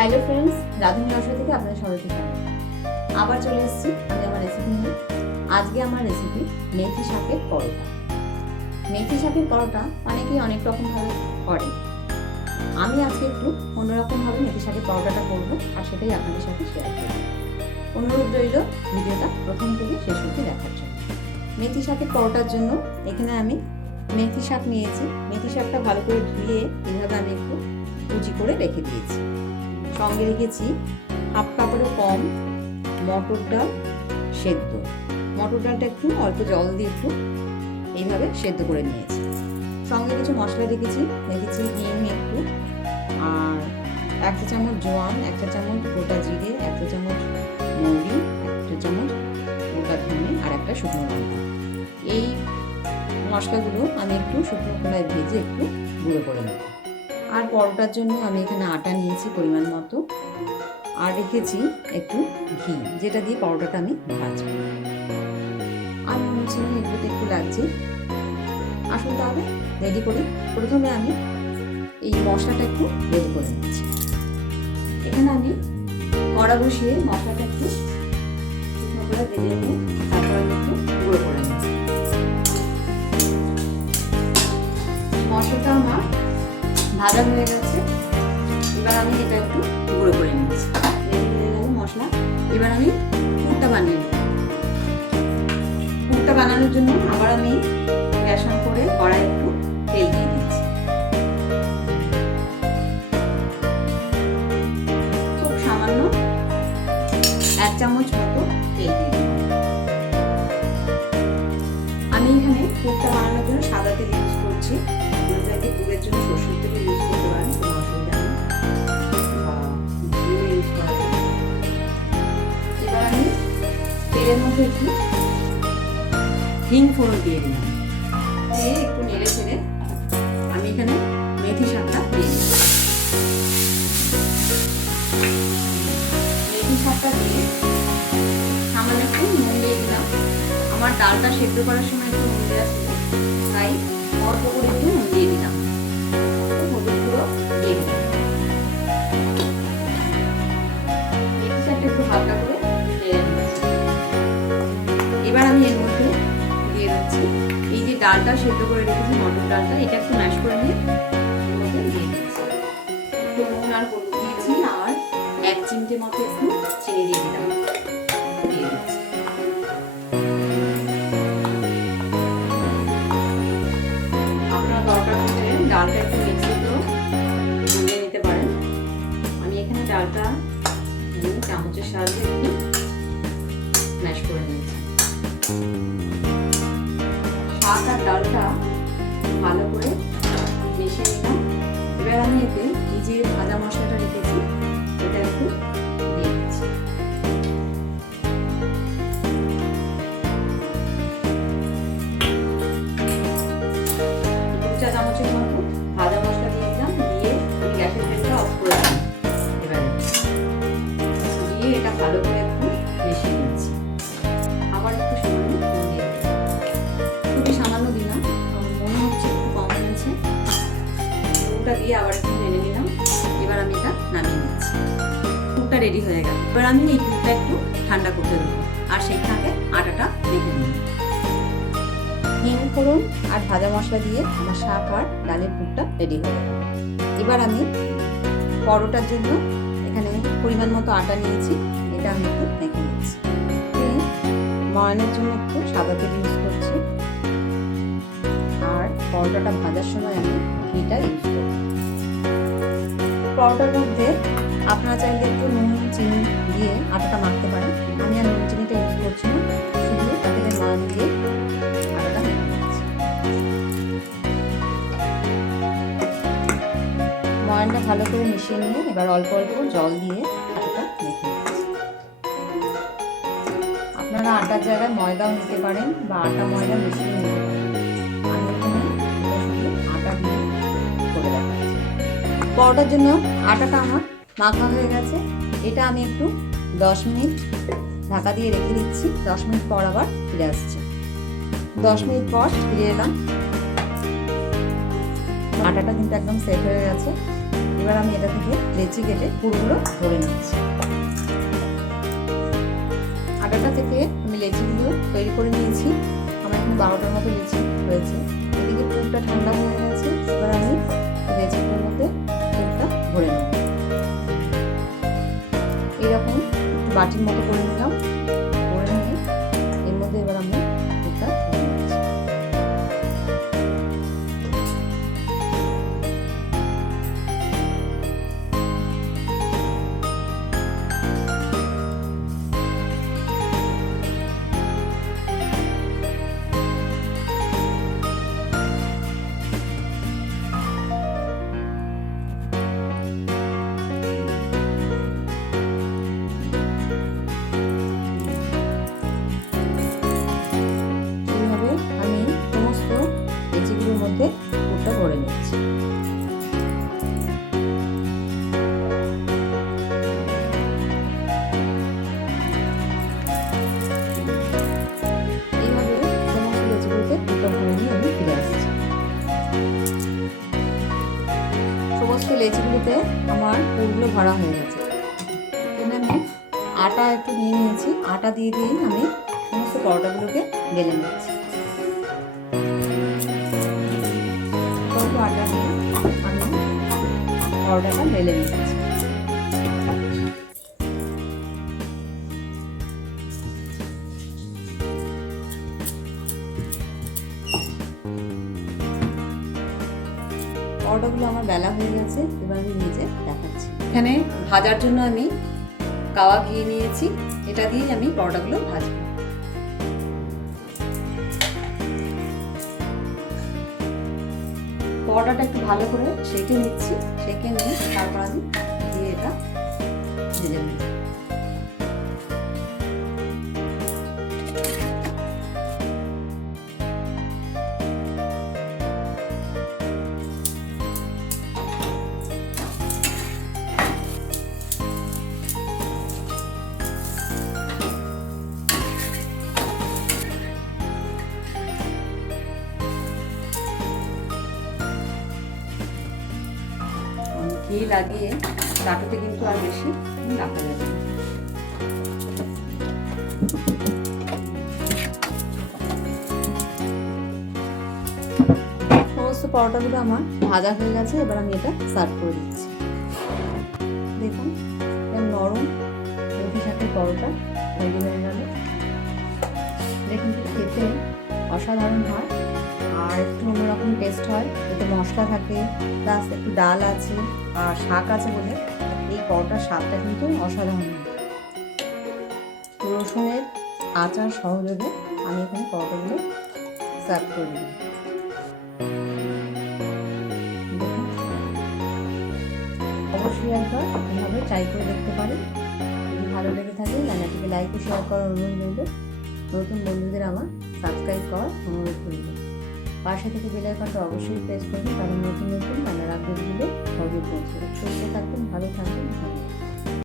Hello friends, রাধুনী রসা থেকে আপনাদের সবাইকে স্বাগত। আবার চলে এসেছি আমি আমার রেসিপি নিয়ে। আজকে আমার রেসিপি মেথি শাকের পরোটা। মেথি শাকের পরোটা অনেকেই অনেক রকমভাবে করে। আমি আজকে একটু অন্যরকমভাবে মেথি শাকের পরোটাটা করব আর সেটাই আপনাদের সাথে শেয়ার করব। অনুরোধ রইল ভিডিওটা প্রথম থেকে শেষ অবধি দেখার জন্য। মেথি শাকের পরোটার জন্য এখানে আমি মেথি শাক নিয়েছি। মেথি শাকটা ভালো করে ধুয়ে এভাবে আমি একটু কুচি করে রেখে দিয়েছি। সঙ্গে রেখেছি হাফ কাপেরও কম মটর ডাল সেদ্ধ। মটর ডালটা একটু অল্প জল দিয়ে একটু এইভাবে সেদ্ধ করে নিয়েছি। সঙ্গে কিছু মশলা রেখেছি রেখেছি হিং একটু আর এক চা চামচ জোয়ান, এক চা চামচ গোটা জিরে, এক চা চামচ মৌরি এক চা চামচ গোটা ধনে আর একটা শুকনো লঙ্কা। এই মশলাগুলো আমি একটু শুকনো খোলায় ভেজে একটু গুঁড়ো করে নেব। আর পরোটার জন্য আমি এখানে আটা নিয়েছি পরিমাণ মতো। আর রেখেছি একটু ঘি, যেটা দিয়ে পরোটাটা আমি ভাজবো। আর নুন চিনি এগুলোতে একটু লাগছে আসুন তাহলে রেডি করি প্রথমে আমি এই মশলাটা একটু রেডি করে নিচ্ছি। এখানে আমি কড়া বসিয়ে মশলাটা একটু করে ভেজে নিয়ে তারপর ভাজা হয়ে গেছে। এবার আমি এটা একটু গুঁড়ো করে নিচ্ছি। রেডি মশলা। এবার আমি পুরটা বানিয়ে নেব। পুরটা বানানোর জন্য আবার আমি তেলের মধ্যে একটু হিং ফোড়ন দিয়ে দিলাম। দিয়ে একটু নেড়ে ছেড়ে আমি এখানে মেথি শাকটা দিয়ে দিলাম। মেথি শাকটা দিয়ে সামান্য একটু নুন দিয়ে দিলাম। আমার ডালটা সেদ্ধ করার সময় একটু নুন দেওয়া ছিল, তাই অল্প করে একটু নুন দিয়ে দিলাম। ডালটা সেদ্ধ করে রেখেছি, মটর ডালটা, এটা একটু ম্যাশ করে নিয়ে আর এক মতো একটু দিয়ে আপনারা দরকার ডালটা একটু নিতে পারেন। আমি এখানে ডালটা চামচের সাহায্যে ম্যাশ করে নিয়েছি। শাক আর ডালটা ভালো করে দিয়ে আবার একটু নেড়ে নিলাম। এবার আমি এটা নামিয়ে নিচ্ছি। পুরটা রেডি হয়ে গেল। এবার আমি এই পুরটা একটু ঠান্ডা করতে দেবো। আর সেই আটাটা মেখে নিই হিং করুন আর ভাজা মশলা দিয়ে আমার শাক আর ডালের পুরটা রেডি হয়ে গেল। এবার আমি পরোটার জন্য এখানে পরিমাণ মতো আটা নিয়েছি। এটা আমি একটু মেখে নিচ্ছি। ময়নের জন্য একটু সাদা তেল ইউজ করছি। আর পরোটাটা ভাজার সময় আমি ঘিটা ইউজ করব পরোটার মধ্যে আপনারা চাইলে একটু নুন, চিনি দিয়ে আটাটা মাখতে পারেন। আমি আর নুন, চিনিটা ইউজ করছি না। শুধু দিয়ে আটাটা ভালো করে মিশিয়ে নিয়ে এবার অল্প অল্প জল দিয়ে আটাটা মেখে আপনারা আটার জায়গায় ময়দাও নিতে পারেন বা আটা ময়দা মিশিয়ে নিতে পরোটার জন্য আটাটা আমার মাখা হয়ে গেছে। এটা আমি একটু দশ মিনিট ঢাকা দিয়ে রেখে দিচ্ছি। দশ মিনিট পর আবার ফিরে আসছি। দশ মিনিট পর ফিরে এলাম। আটাটা কিন্তু একদম সেট হয়ে গেছে। এবার আমি এটা থেকে লেচি কেটে পুরোগুলো ধরে নিচ্ছি। আটাটা থেকে আমি লেচিগুলো তৈরি করে নিয়েছি। আমার এখানে বারোটার মতো লেচি হয়েছে। এদিকে পুরটা ঠান্ডা হয়ে গেছে। এবার আমি লেচিগুলোর মধ্যে ভরে নেব এরকম বাটির মতো করে নিলাম আমার পুরগুলো ভরা হয়ে গেছে। এখানে আমি আটা একটু নিয়ে নিয়েছি। আটা দিয়ে দিয়েই আমি সমস্ত পরোটাগুলোকে বেলে নিয়েছি আটা দিয়ে আমি পরোটাটা বেলে নিচ্ছি। পরোটাগুলো আমার বেলা হয়ে গেছে এবার আমি নিজে দেখাচ্ছি। এখানে ভাজার জন্য আমি কাওয়া ঘি নিয়েছি এটা দিয়ে আমি পরোটাগুলো ভাজবো। পরোটাটা একটু ভালো করে সেঁকে নিচ্ছি সেঁকে নিয়ে তারপর আমি দিয়ে এটা ভেজে নিচ্ছি ঘি লাগিয়ে চাটুতে কিন্তু আর বেশি রাখা যাবে। সমস্ত পরোটাগুলো আমার ভাজা হয়ে গেছে, এবার আমি এটা সার্ভ করে দিচ্ছি দেখুন নরম মেথি শাকের পরোটা তৈরি হয়ে গেল দেখুন খেতে অসাধারণ হয়। আর একটু অন্যরকম টেস্ট হয়। এতে মশলা থাকে প্লাস একটু ডাল আছে, আর শাক আছে বলে এই পরোটার স্বাদটা কিন্তু অসাধারণ রসুনের আচার সহযোগে আমি এখানে পরোটাগুলো সার্ভ করে অবশ্যই একবার এভাবে ট্রাই করে দেখতে পারেন। যদি ভালো লেগে থাকে রান্নাটিকে লাইক ও শেয়ার করার অনুরোধ রইল। নতুন বন্ধুদের আমার সাবস্ক্রাইব করার অনুরোধ করব পাশে থেকে বেল আইকনটা অবশ্যই প্রেস করবেন, কারণ নতুন নতুন রান্নার আপডেটগুলো সহজে পৌঁছবে। সুস্থ থাকবেন, ভালো থাকবেন